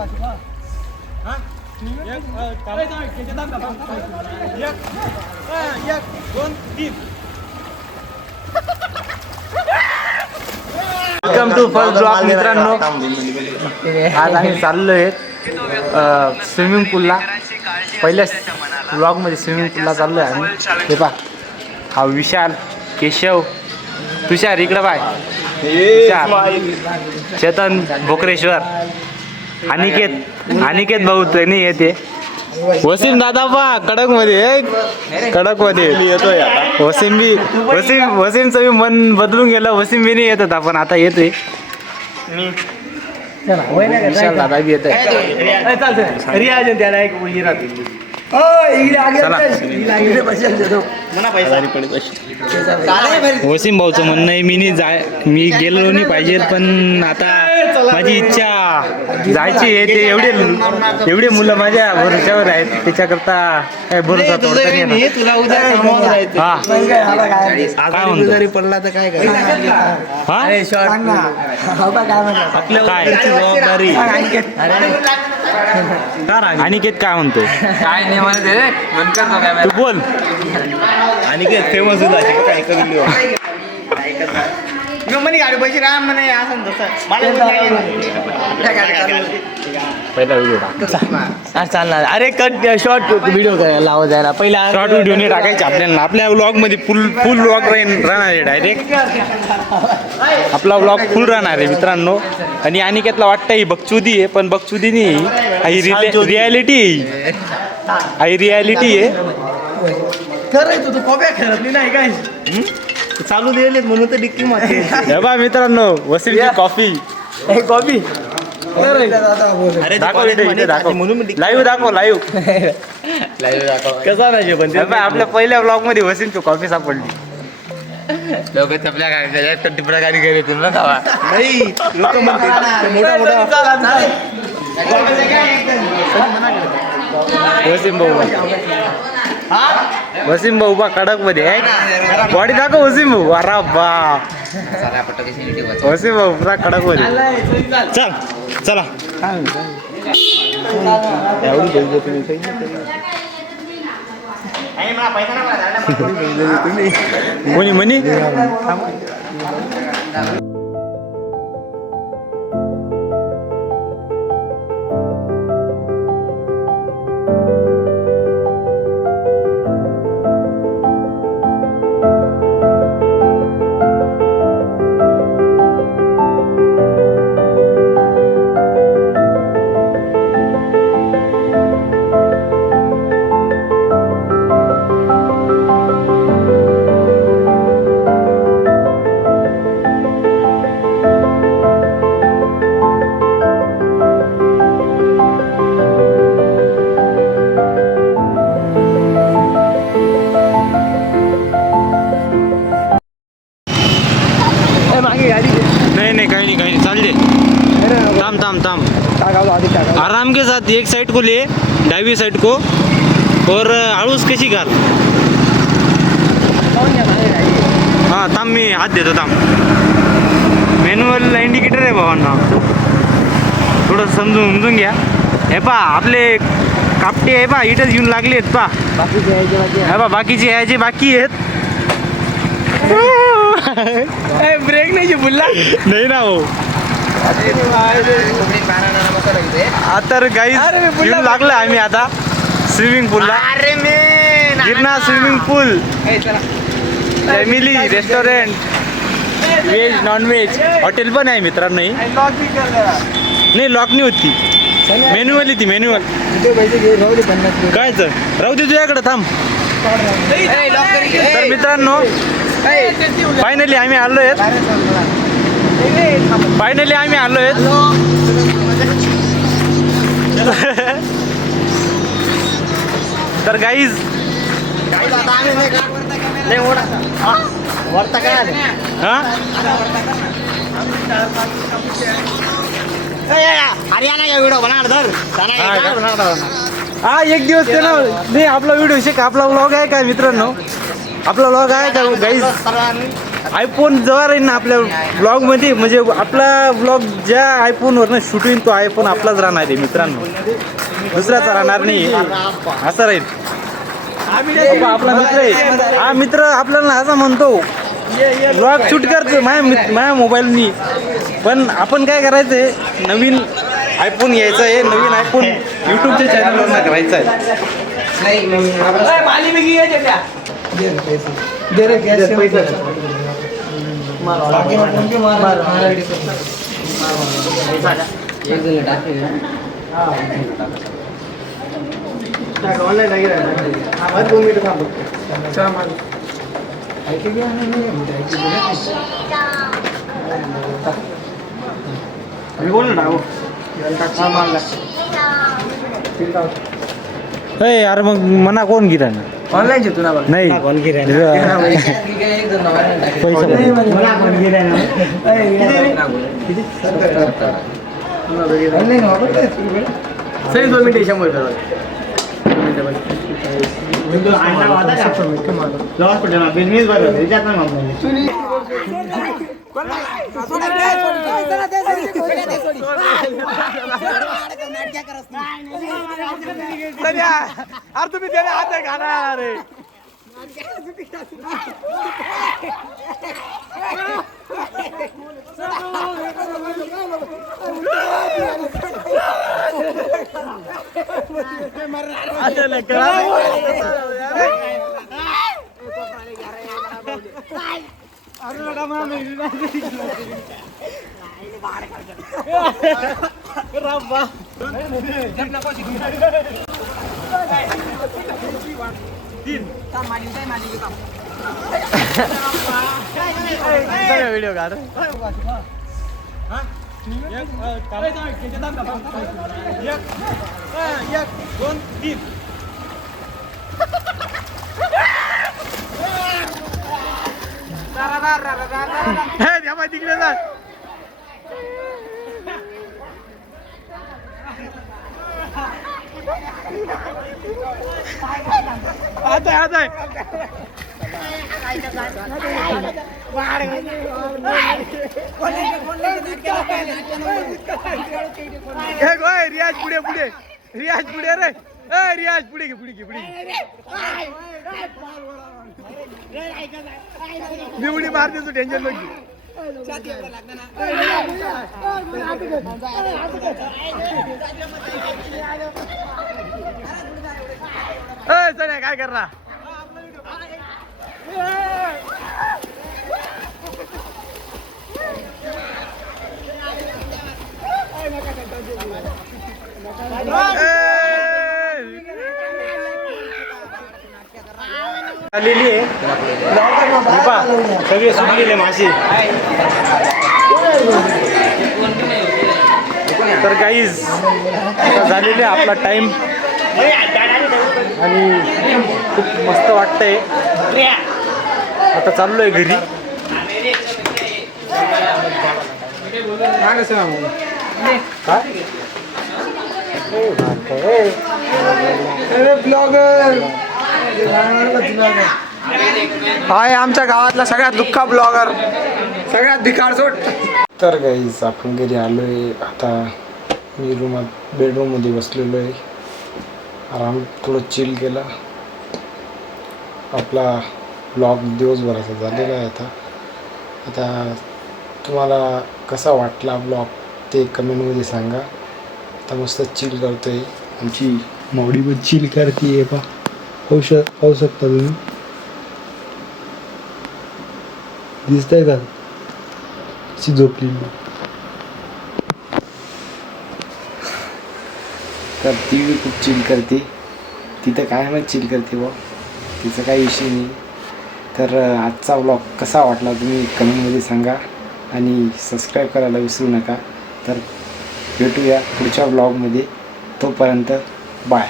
Welcome to first blog मित्रांनो. आज आम्ही चाललोय स्विमिंग पूलला. पहिल्या ब्लॉगमध्ये स्विमिंग पूलला चाललोय आम्ही. हे पहा, हा विशाल, केशव, तुषार इकडं बाय, चेतन, भोकरेश्वर, अनिकेत भाऊ नाही येते. वसीम दादा पा कडक मध्ये येतोय. वसीमचं मी मन बदलून गेलं. वसीम बी नाही येत होता पण आता येतोय. विशाल दादा बी येतोय. वसीम भाऊचं म्हणणं आहे मी गेलो नाही पाहिजे पण आता माझी इच्छा जायची आहे. ते एवढे मुलं माझ्या भरोश्यावर आहेत, त्याच्याकरता काय भरोसा तोडता नाही. तुला उद्या काय म्हणतो पडला तर काय जबाबदारी. अनिकेत काय म्हणतोय? काय नाही म्हणत तू बोल. अनिकेत फेमस होता काय कधी गाडी पैसे राम म्हणे असं पहिला व्हिडिओ चालणार. अरे कट शॉर्ट व्हिडिओ लावा जायला. पहिला शॉर्ट व्हिडिओ नाही टाकायचे आपल्याला. आपल्या व्लॉग मध्ये फुल व्लॉग राहणार आहे. डायरेक्ट आपला व्लॉग फुल राहणार आहे मित्रांनो. आणि अनिकेतला वाटतं ही बकचुदी आहे पण बकचुदी नाही, रियालिटी आहे. खरं तू कॉप्या खेळत नाही काय चालू दिलेत म्हणून तर डिक्की मारते. बा मित्रांनो, वसीमची कॉफी. लाईव्ह दाखव कसा नाही पण आपल्या पहिल्या ब्लॉग मध्ये वसीमची कॉफी सापडली. लोक आपल्या गाडी गेले तुला नाही. लोक वसीम भाऊ बा कडक मध्ये आहे. बॉडी दाखव वसीम भाऊ. अरे बा वसीम भाऊ पुरा कडक मध्ये. चला कोणी म्हणी नहीं काही नहीं चाल थाम आराम के साथ. एक साइड को ले, डावी साइड को, और हळूच कशी घाल. हाँ थांब मी हात देतो. थांब. मॅन्युअल इंडिकेटर आहे भावांना, थोडं समजून घ्या. हे पा आपले कापटे आहे पा इथंच येऊन लागले आहेत पा. बाकीचे यायचे बाकी आहेत. ब्रेक नाही बोलला नाही ना हो. तर गाईज येऊन लागलं आम्ही आता स्विमिंग पूलला. Girna swimming pool, family restaurant, veg non veg hotel पण आहे मित्रांनो. नाही लॉक नाही होती, मॅन्युअल ती मॅन्युअल. काय राहू दे तुझ्याकडे. थांब. तर मित्रांनो फायनली आम्ही आलो आहेत. तर गाईज हरियाणा का व्हिडिओ बना हा एक दिवस ते ना नाही. आपला व्हिडिओ आपला व्लॉग आहे काय मित्रांनो? आपला व्लॉग आहे का गाईज? आयफोन जवळ राहील ना आपल्या ब्लॉगमध्ये, म्हणजे आपला ब्लॉग ज्या आयफोनवरनं शूट होईल तो आयफोन आपलाच राहणार आहे मित्रांनो, दुसऱ्याचा राहणार नाही, असं राहील. आपला मित्र आहे हा, मित्र आपल्याला असं म्हणतो ब्लॉग शूट करतो माझ्या मोबाईलनी, पण आपण काय करायचं आहे, नवीन आयफोन घ्यायचा आहे, नवीन आयफोन यूट्यूबच्या चॅनलवर करायचा आहे. यार मग मना कोण गिरा ऑनलाईन घेतो ना नाही ऑनलाईन वापरताय सही 2 मिनिटं याच्यामुळे अरे तुम्ही त्याने हात घालणार रे. व्हिडिओ काढ तिकडे जा. आता आता रियाज पुढे पुढे रियाज पुढे रे रियाज पुढे घे पुढे घे पुढे मी उडी मारते तू टेन्शन नको. चल काय कर रहा आलेली आहे सगळे सुटलेले मासे. तर गाईज झालेले आपला टाइम आणि खूप मस्त वाटतंय. आता चाललोय घरी. हाय आमच्या गावातला सगळ्यात दुःखा ब्लॉगर, सगळ्यात भिकारचोट. तर गाईज आपण घरी आलो आहे. आता मी बेडरूममध्ये बसलेलो आहे. आराम थोडं चिल केला. आपला ब्लॉग दिवसभराचा झालेला आहे. आता तुम्हाला कसा वाटला ब्लॉग ते कमेंटमध्ये सांगा. आता मस्त चिल करतो आहे. आमची मावडी पण चिल करते आहे. पाहू शकता तुम्ही, दिसतंय का ती झोपलेली. तर ती खूप चिल करते. तिथं काय नाही चिल करते बा, तिचा काही विषय नाही. तर आजचा व्लॉग कसा वाटला तुम्ही कमेंटमध्ये सांगा आणि सबस्क्राईब करायला विसरू नका. तर भेटूया पुढच्या व्लॉगमध्ये. तोपर्यंत बाय.